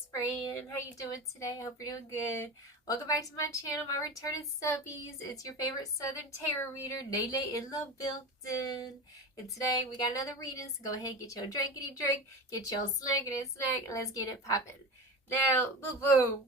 best friend. How you doing today? I hope you're doing good. Welcome back to my channel, my returning subbies. It's your favorite Southern Tarot reader, Nene in the building. And today we got another reading, so go ahead, get your drinkity drink, get your snackity snack, and let's get it popping. Now, boo-boo,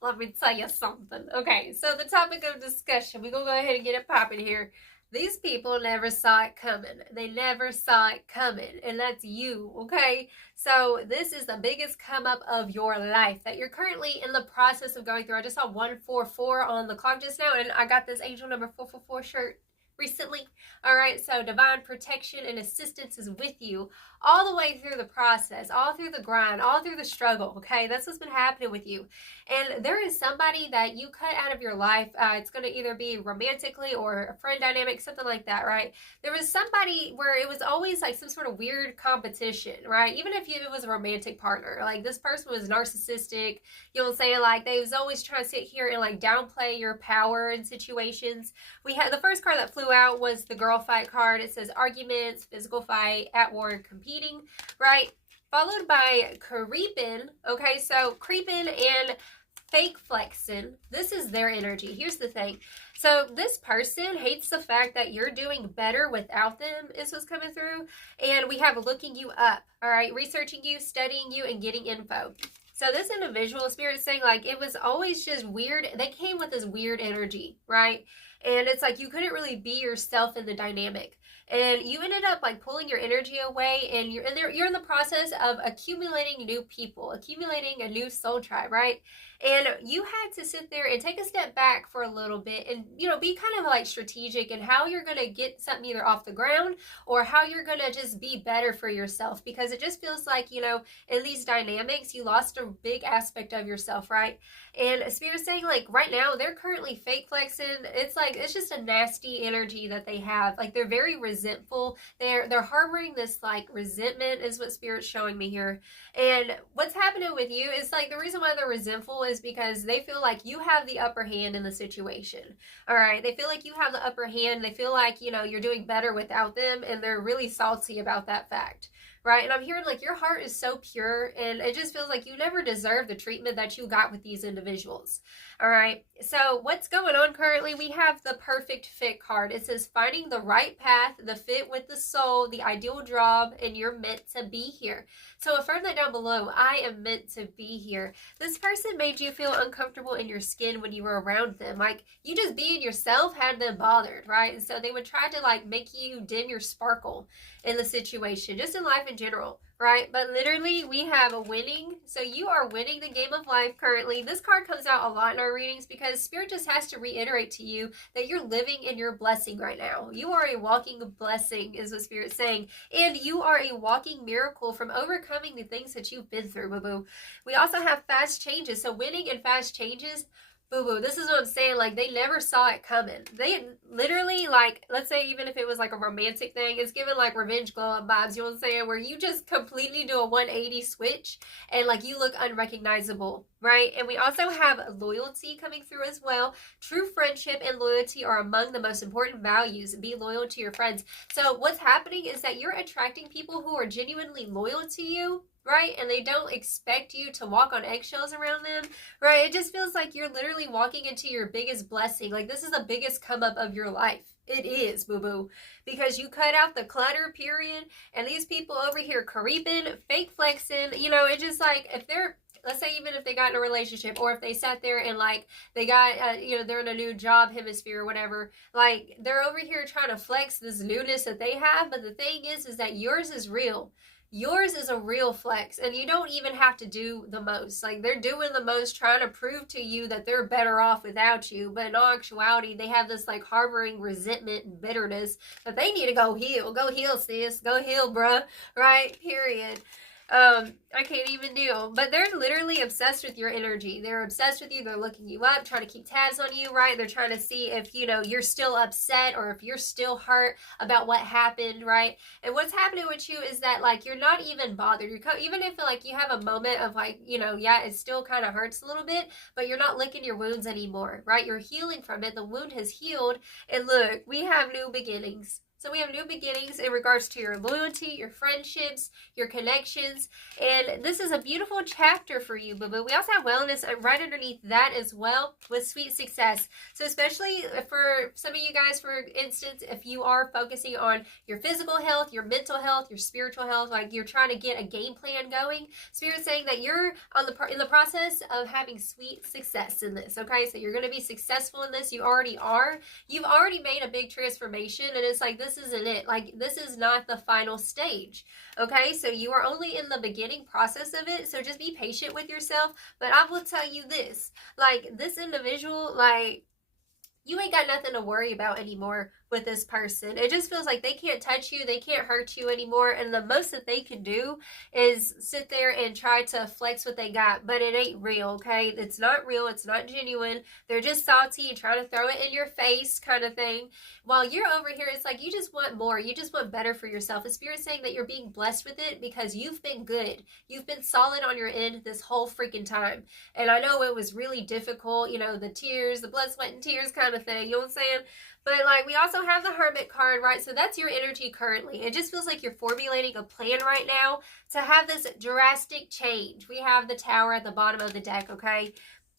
let me tell you something. Okay, so the topic of discussion, we're going to go ahead and get it popping here. These people never saw it coming. They never saw it coming. And that's you, okay? So this is the biggest come up of your life that you're currently in the process of going through. I just saw 144 on the clock just now, and I got this angel number 444 shirt recently. All right, so divine protection and assistance is with you all the way through the process, all through the grind, all through the struggle, okay? That's what's been happening with you. And there is somebody that you cut out of your life. It's going to either be romantically or a friend dynamic, something like that, right? There was somebody where it was always like some sort of weird competition, right? Even if it was a romantic partner, like this person was narcissistic, you know what I'm saying? Like they was always trying to sit here and like downplay your power in situations. We had the first card that flew out was the girl fight card. It says arguments, physical fight, at war, competing, right? Followed by creeping. Okay, so creeping and fake flexing. This is their energy. Here's the thing. So this person hates the fact that you're doing better without them is what's coming through. And we have looking you up, all right? Researching you, studying you, and getting info. So this individual spirit saying like it was always just weird. They came with this weird energy, right? And it's like you couldn't really be yourself in the dynamic. And you ended up like pulling your energy away, and you're in the process of accumulating new people, accumulating a new soul tribe, right? And you had to sit there and take a step back for a little bit and, you know, be kind of like strategic in how you're going to get something either off the ground or how you're going to just be better for yourself, because it just feels like, you know, in these dynamics, you lost a big aspect of yourself, right? And Spirit's saying like right now, they're currently fake flexing. It's like, it's just a nasty energy that they have. Like they're very resentful. They're harboring this like resentment is what Spirit's showing me here. And what's happening with you is like the reason why they're resentful is because they feel like you have the upper hand in the situation. All right. They feel like you have the upper hand. They feel like, you know, you're doing better without them, and they're really salty about that fact. Right? And I'm hearing like your heart is so pure, and it just feels like you never deserve the treatment that you got with these individuals. All right. So what's going on currently? We have the perfect fit card. It says finding the right path, the fit with the soul, the ideal job, and you're meant to be here. So affirm that down below. I am meant to be here. This person made you feel uncomfortable in your skin when you were around them. Like you just being yourself had them bothered, right? And so they would try to like make you dim your sparkle in the situation, just in life in general, right? But literally we have a winning. So you are winning the game of life currently. This card comes out a lot in our readings because Spirit just has to reiterate to you that you're living in your blessing right now. You are a walking blessing is what Spirit's saying. And you are a walking miracle from overcoming the things that you've been through, boo-boo. We also have fast changes. So winning and fast changes, boo-boo, this is what I'm saying, like, they never saw it coming. They literally, like, let's say even if it was, like, a romantic thing, it's given, like, revenge glow-up vibes, you know what I'm saying, where you just completely do a 180 switch, and, like, you look unrecognizable, right? And we also have loyalty coming through as well. True friendship and loyalty are among the most important values. Be loyal to your friends. So what's happening is that you're attracting people who are genuinely loyal to you, right? And they don't expect you to walk on eggshells around them, right? It just feels like you're literally walking into your biggest blessing. Like this is the biggest come up of your life. It is, boo-boo, because you cut out the clutter, period. And these people over here creeping, fake flexing, you know, it's just like if they're, let's say even if they got in a relationship, or if they sat there and like they got, you know, they're in a new job hemisphere or whatever, like they're over here trying to flex this newness that they have. But the thing is that yours is real. Yours is a real flex, and you don't even have to do the most. Like they're doing the most, trying to prove to you that they're better off without you. But in all actuality, they have this like harboring resentment and bitterness that they need to go heal. Go heal, sis. Go heal, bruh. Right? Period. I can't even deal. But they're literally obsessed with your energy. They're obsessed with you. They're looking you up, trying to keep tabs on you, right? They're trying to see if, you know, you're still upset or if you're still hurt about what happened, right? And what's happening with you is that, like, you're not even bothered. Even if, like, you have a moment of, like, you know, yeah, it still kind of hurts a little bit, but you're not licking your wounds anymore, right? You're healing from it. The wound has healed. And look, we have new beginnings. So we have new beginnings in regards to your loyalty, your friendships, your connections. And this is a beautiful chapter for you, boo-boo. We also have wellness right underneath that as well with sweet success. So especially for some of you guys, for instance, if you are focusing on your physical health, your mental health, your spiritual health, like you're trying to get a game plan going, Spirit's saying that you're in the process of having sweet success in this, okay? So you're going to be successful in this. You already are. You've already made a big transformation, and it's like, this isn't it. Like, this is not the final stage, okay? So you are only in the beginning process of it, so just be patient with yourself. But I will tell you this, like, this individual, like, you ain't got nothing to worry about anymore with this person. It just feels like they can't touch you, they can't hurt you anymore, and the most that they can do is sit there and try to flex what they got, but it ain't real, okay? It's not real, it's not genuine. They're just salty and trying to throw it in your face kind of thing. While you're over here, it's like you just want more, you just want better for yourself. The Spirit's saying that you're being blessed with it because you've been good. You've been solid on your end this whole freaking time. And I know it was really difficult, you know, the tears, the blood, sweat, and tears kind of thing, you know what I'm saying? But like, we also have the Hermit card, right? So that's your energy currently. It just feels like you're formulating a plan right now to have this drastic change. We have the Tower at the bottom of the deck, okay?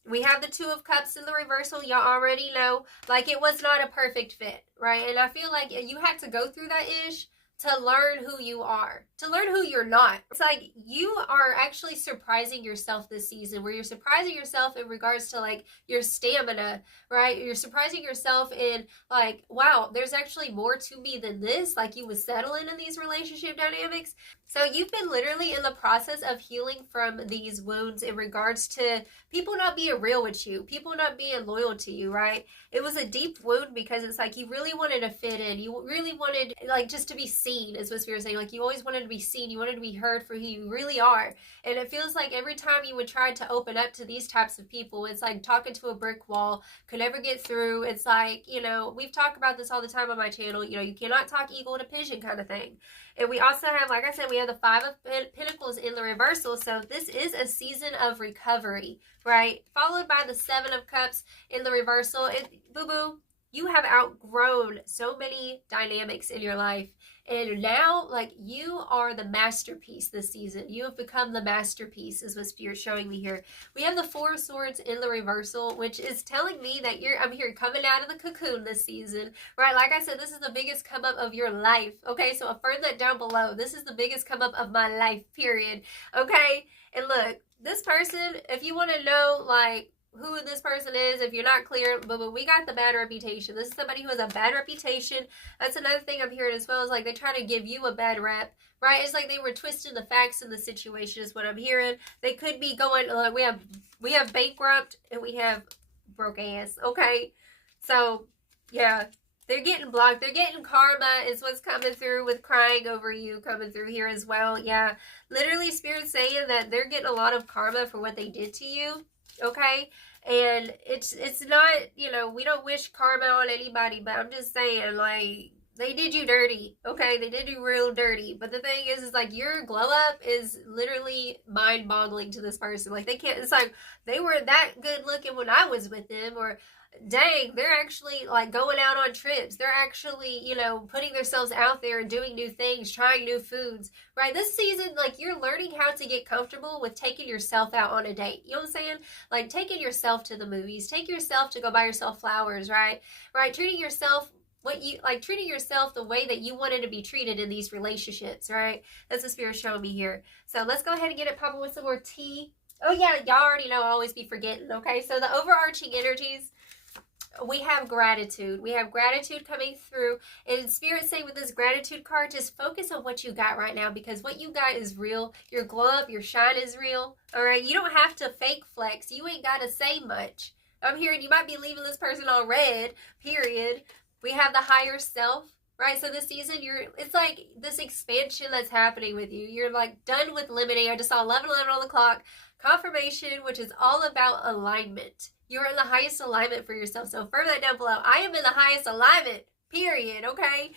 We have the Two of Cups in the reversal. Y'all already know, like, it was not a perfect fit, right? And I feel like you had to go through that ish to learn who you are, to learn who you're not. It's like you are actually surprising yourself this season, where you're surprising yourself in regards to like your stamina, right? You're surprising yourself in like, wow, there's actually more to me than this. Like, you was settling in these relationship dynamics. So you've been literally in the process of healing from these wounds in regards to people not being real with you, people not being loyal to you, right? It was a deep wound because it's like you really wanted to fit in. You really wanted like just to be seen, is what Spirit's saying. Like, you always wanted to be seen. You wanted to be heard for who you really are. And it feels like every time you would try to open up to these types of people, it's like talking to a brick wall, could never get through. It's like, you know, we've talked about this all the time on my channel. You know, you cannot talk eagle to pigeon kind of thing. And we also have, like I said, we have the Five of Pentacles in the reversal. So this is a season of recovery, right? Followed by the Seven of Cups in the reversal. And boo-boo, you have outgrown so many dynamics in your life. And now, like, you are the masterpiece this season. You have become the masterpiece, is what Spirit's showing me here. We have the Four of Swords in the reversal, which is telling me that I'm here coming out of the cocoon this season, right? Like I said, this is the biggest come up of your life, okay? So affirm that down below. This is the biggest come up of my life, period, okay? And look, this person, if you want to know, like, who this person is, if you're not clear, but we got the bad reputation. This is somebody who has a bad reputation. That's another thing I'm hearing as well, is like they try to give you a bad rep, right? It's like they were twisting the facts in the situation is what I'm hearing. They could be going, we have bankrupt and we have broke ass, okay? So, yeah, they're getting blocked. They're getting karma is what's coming through with crying over you coming through here as well. Yeah, literally Spirit's saying that they're getting a lot of karma for what they did to you. Okay, and it's not, you know, we don't wish karma on anybody, but I'm just saying, like, they did you dirty, okay? They did you real dirty. But the thing is like, your glow up is literally mind-boggling to this person. Like, they can't, it's like, they were that good looking when I was with them, or dang, they're actually like going out on trips. They're actually, you know, putting themselves out there and doing new things, trying new foods, right? This season, like, you're learning how to get comfortable with taking yourself out on a date. You know what I'm saying? Like, taking yourself to the movies, take yourself to go buy yourself flowers, right? Right? Treating yourself treating yourself the way that you wanted to be treated in these relationships, right? That's the Spirit showing me here. So let's go ahead and get it popping with some more tea. Oh yeah, y'all already know I always be forgetting, okay? So the overarching energies, we have gratitude. We have gratitude coming through. And Spirit saying with this gratitude card, just focus on what you got right now, because what you got is real. Your glow up, your shine is real. All right. You don't have to fake flex. You ain't got to say much. I'm hearing you might be leaving this person on red, period. We have the higher self, right? So this season, it's like this expansion that's happening with you. You're like done with limiting. I just saw 11:11 on the clock. Confirmation, which is all about alignment. You're in the highest alignment for yourself. So affirm that down below. I am in the highest alignment, period, okay?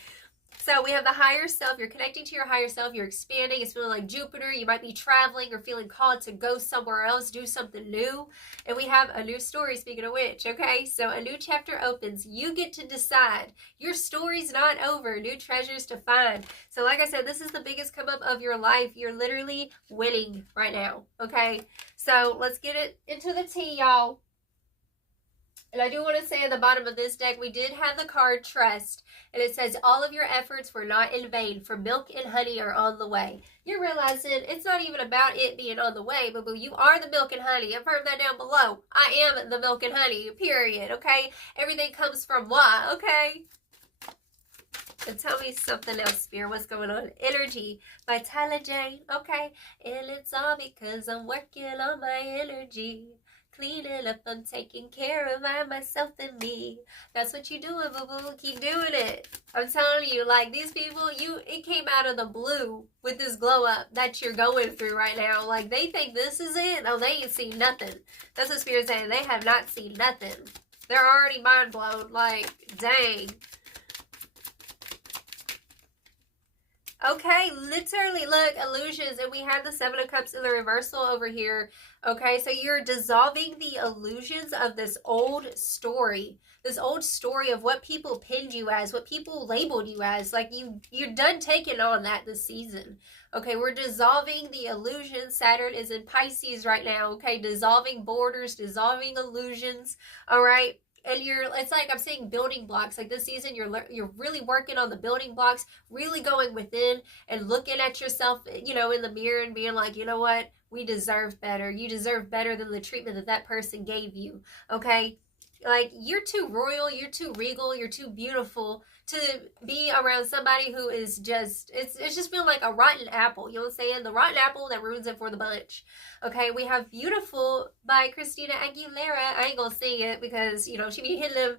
So we have the higher self. You're connecting to your higher self. You're expanding. It's feeling like Jupiter. You might be traveling or feeling called to go somewhere else, do something new. And we have a new story, speaking of which, okay? So a new chapter opens. You get to decide. Your story's not over. New treasures to find. So like I said, this is the biggest come up of your life. You're literally winning right now, okay? So let's get it into the tea, y'all. And I do want to say at the bottom of this deck, we did have the card Trust. And it says, all of your efforts were not in vain, for milk and honey are on the way. You're realizing it's not even about it being on the way, boo-boo. You are the milk and honey. Affirm that down below. I am the milk and honey, period, okay? Everything comes from moi, okay? And tell me something else, Spirit. What's going on? Energy by Tyler Jane, okay? And it's all because I'm working on my energy. Cleaning up, I'm taking care of myself and me. That's what you're doing, boo-boo. Keep doing it. I'm telling you, like, these people, it came out of the blue with this glow up that you're going through right now. Like, they think this is it. No, they ain't seen nothing. That's what Spirit's saying. They have not seen nothing. They're already mind blown. Like, dang. Okay, literally, look, illusions, and we have the Seven of Cups in the reversal over here. Okay, so you're dissolving the illusions of this old story of what people pinned you as, what people labeled you as. Like, you're done taking on that this season. Okay, we're dissolving the illusions. Saturn is in Pisces right now. Okay, dissolving borders, dissolving illusions. All right. And it's like I'm saying building blocks. Like this season, you're really working on the building blocks, really going within and looking at yourself, you know, in the mirror and being like, you know what? We deserve better. You deserve better than the treatment that person gave you. Okay? Like, you're too royal, you're too regal, you're too beautiful to be around somebody who is just, it's just feeling like a rotten apple. You know what I'm saying? The rotten apple that ruins it for the bunch. Okay, we have Beautiful by Christina Aguilera. I ain't gonna sing it because, you know, she be hitting them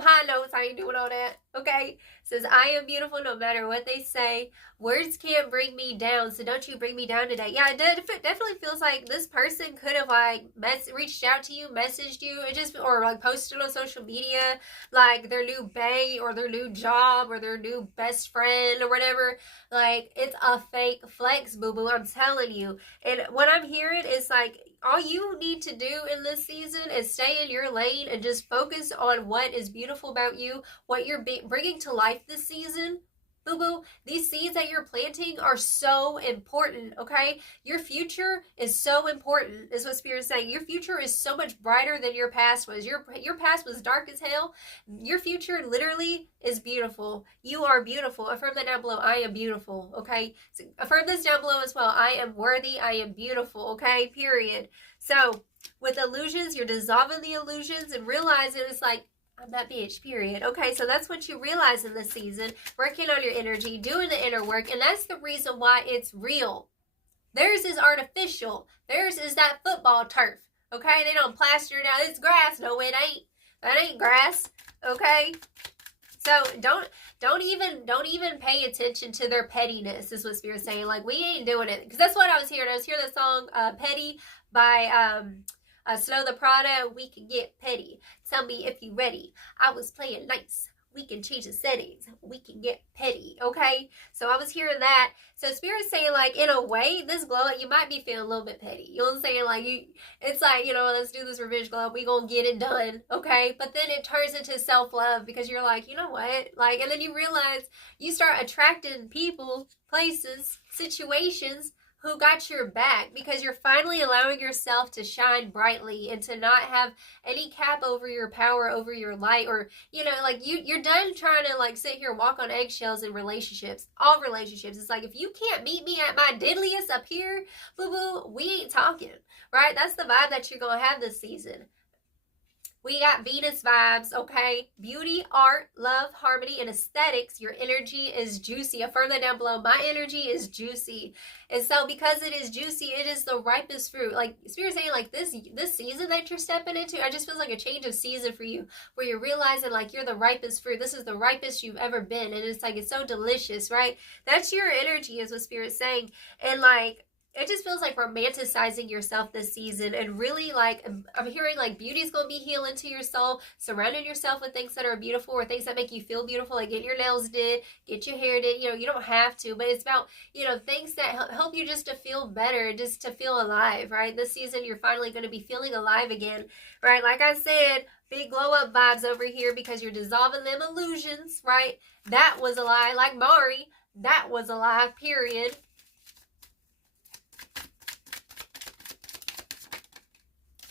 high notes. I ain't doing all that. Okay, says, I am beautiful no matter what they say. Words can't bring me down, so don't you bring me down today. Yeah, it definitely feels like this person could have like reached out to you, messaged you, or like posted on social media like their new bae or their new job or their new best friend or whatever. Like, it's a fake flex, boo-boo, I'm telling you. And what I'm hearing is like, all you need to do in this season is stay in your lane and just focus on what is beautiful about you, what you're bringing to life this season. Boo-boo, these seeds that you're planting are so important, okay? Your future is so important, is what Spirit's saying. Your future is so much brighter than your past was. Your past was dark as hell. Your future literally is beautiful. You are beautiful. Affirm that down below. I am beautiful, okay? So affirm this down below as well. I am worthy. I am beautiful, okay? Period. So with illusions, you're dissolving the illusions and realizing it's like, I'm that bitch, period. Okay, so that's what you realize in this season. Working on your energy, doing the inner work, and that's the reason why it's real. Theirs is artificial. Theirs is that football turf. Okay, they don't plaster it out. It's grass. No, it ain't. That ain't grass. Okay. So don't even pay attention to their pettiness, is what Spirit's saying. Like, we ain't doing it. Because that's what I was hearing. I was hearing the song Petty by Slow the Prada. We can get petty. Tell me if you ready. I was playing nice. We can change the settings. We can get petty, okay? So I was hearing that. So Spirit's saying, like, in a way, this glow up, you might be feeling a little bit petty. You know what I'm saying? Like, it's like, you know, let's do this revenge glow up. We gonna get it done, okay? But then it turns into self-love because you're like, you know what? Like, and then you realize you start attracting people, places, situations who got your back because you're finally allowing yourself to shine brightly and to not have any cap over your power, over your light, or, you know, like you're done trying to like sit here and walk on eggshells in relationships, all relationships. It's like, if you can't meet me at my diddliest up here, boo-boo, we ain't talking, right? That's the vibe that you're going to have this season. We got Venus vibes, okay? Beauty, art, love, harmony, and aesthetics. Your energy is juicy. Affirm that down below. My energy is juicy. And so because it is juicy, it is the ripest fruit. Like, Spirit's saying, like, this season that you're stepping into, I just feels like a change of season for you, where you're realizing, like, you're the ripest fruit. This is the ripest you've ever been. And it's like, it's so delicious, right? That's your energy, is what Spirit's saying. And, like, it just feels like romanticizing yourself this season, and really, like, I'm hearing like beauty's gonna be healing to your soul, surrounding yourself with things that are beautiful or things that make you feel beautiful, like getting your nails did, get your hair did. You know, you don't have to, but it's about, you know, things that help you just to feel better, just to feel alive, right? This season you're finally going to be feeling alive again, right? Like I said, big glow up vibes over here, because you're dissolving them illusions, right? That was a lie. Like Mari, that was a lie, period.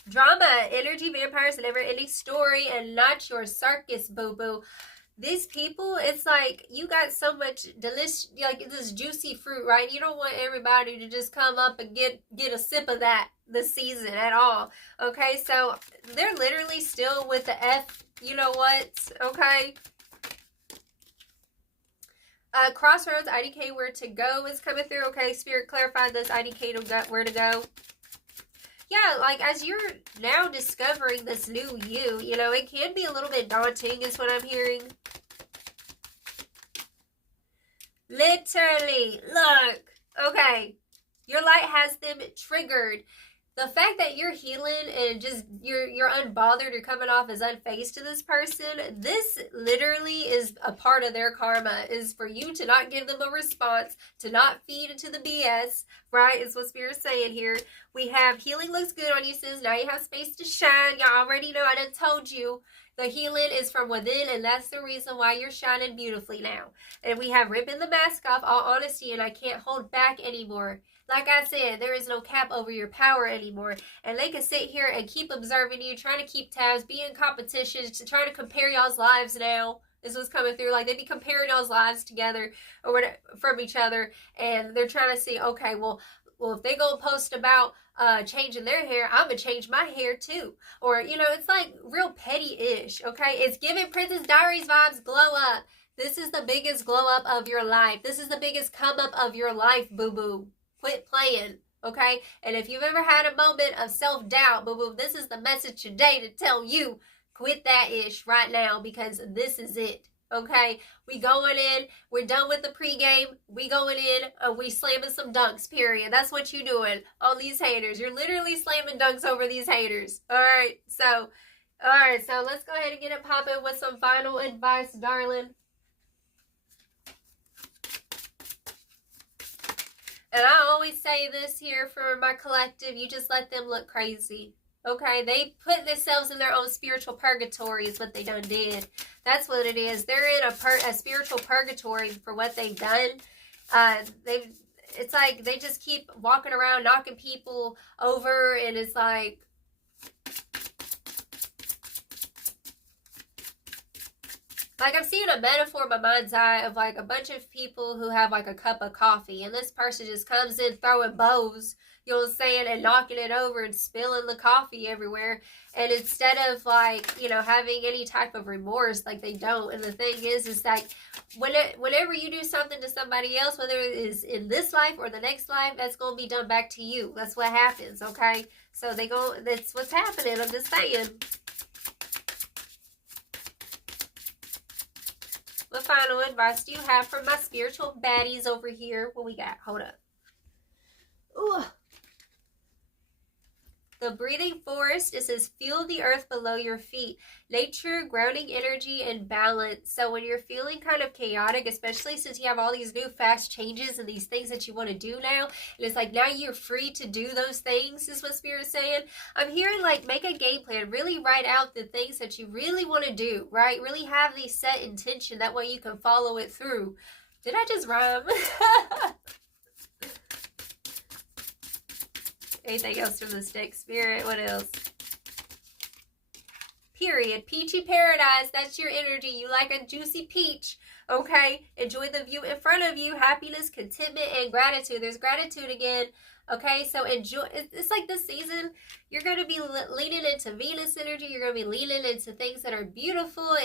Drama, energy, vampires, a never-ending story, and not your circus, boo-boo. These people, it's like you got so much delicious, like this juicy fruit, right? You don't want everybody to just come up and get a sip of that this season at all. Okay, so they're literally still with the F, you know what? Okay. Crossroads, IDK, where to go is coming through. Okay, Spirit clarified this IDK to go, where to go. Yeah, like as you're now discovering this new you know, it can be a little bit daunting is what I'm hearing. Literally, look, okay, your light has them triggered. The fact that you're healing and just you're unbothered, you're coming off as unfazed to this person, this literally is a part of their karma, is for you to not give them a response, to not feed into the BS, right? Is what Spirit's saying here. We have healing looks good on you, sis. Now you have space to shine. Y'all already know, I done told you. The healing is from within, and that's the reason why you're shining beautifully now. And we have ripping the mask off, all honesty, and I can't hold back anymore. Like I said, there is no cap over your power anymore. And they can sit here and keep observing you, trying to keep tabs, be in competition, trying to compare y'all's lives now. This was coming through. Like, they be comparing y'all's lives together or whatever, from each other. And they're trying to see, okay, well, if they go post about changing their hair, I'm going to change my hair too. Or, you know, it's like real petty-ish, okay? It's giving Princess Diaries vibes, glow up. This is the biggest glow up of your life. This is the biggest come up of your life, boo-boo. Quit playing, okay? And if you've ever had a moment of self-doubt, boo-boo, this is the message today to tell you, quit that ish right now, because this is it, okay? We going in, we're done with the pregame, we going in, we slamming some dunks, period. That's what you doing on these haters. You're literally slamming dunks over these haters, all right? So let's go ahead and get it popping with some final advice, darling. And I always say this here for my collective, you just let them look crazy, okay? They put themselves in their own spiritual purgatory is what they done did. That's what it is. They're in a spiritual purgatory for what they've done. It's like they just keep walking around knocking people over, and it's like, I'm seeing a metaphor in my mind's eye of like a bunch of people who have like a cup of coffee, and this person just comes in throwing bows, you know what I'm saying, and knocking it over and spilling the coffee everywhere. And instead of like, you know, having any type of remorse, like they don't. And the thing is like whenever you do something to somebody else, whether it is in this life or the next life, that's going to be done back to you. That's what happens, okay? So that's what's happening. I'm just saying. What final advice do you have for my spiritual baddies over here? What we got? Hold up. Ooh. The breathing forest, it says, feel the earth below your feet. Nature, grounding energy, and balance. So when you're feeling kind of chaotic, especially since you have all these new fast changes and these things that you want to do now, and it's like now you're free to do those things, is what Spirit's saying. I'm hearing like make a game plan. Really write out the things that you really want to do, right? Really have the set intention. That way you can follow it through. Did I just rhyme? Anything else from the stick, Spirit? What else? Period. Peachy paradise. That's your energy. You like a juicy peach. Okay? Enjoy the view in front of you. Happiness, contentment, and gratitude. There's gratitude again. Okay? So enjoy. It's like this season, you're going to be leaning into Venus energy. You're going to be leaning into things that are beautiful,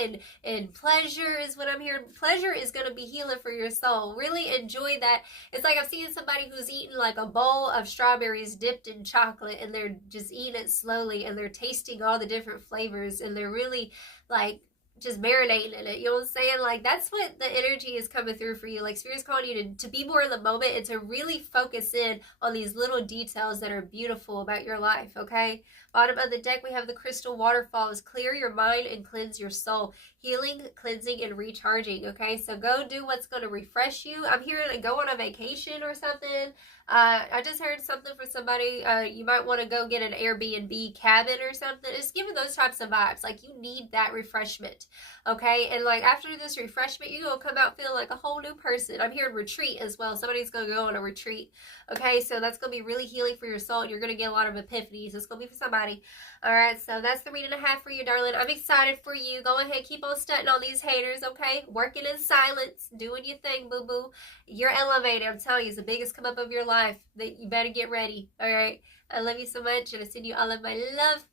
and pleasure is what I'm hearing. Pleasure is going to be healing for your soul. Really enjoy that. It's like I'm seeing somebody who's eating like a bowl of strawberries dipped in chocolate, and they're just eating it slowly, and they're tasting all the different flavors, and they're really like just marinating in it. You know what I'm saying? Like, that's what the energy is coming through for you. Like, Spirit's calling you to be more in the moment and to really focus in on these little details that are beautiful about your life, okay? Bottom of the deck, we have the crystal waterfalls. Clear your mind and cleanse your soul. Healing, cleansing, and recharging, okay? So go do what's going to refresh you. I'm hearing go on a vacation or something. I just heard something from somebody. You might want to go get an Airbnb cabin or something. It's giving those types of vibes. Like, you need that refreshment, okay? And like, after this refreshment, you're going to come out feeling like a whole new person. I'm hearing retreat as well. Somebody's going to go on a retreat, okay? So that's going to be really healing for your soul. You're going to get a lot of epiphanies. It's going to be for somebody. All right, so that's the reading I have for you, darling. I'm excited for you. Go ahead, keep on stunting on these haters, okay? Working in silence, doing your thing, boo-boo. You're elevated. I'm telling you, it's the biggest come up of your life. That you better get ready, all right? I love you so much, and I send you all of my love.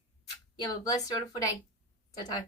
You have a blessed, wonderful day. Ta-ta.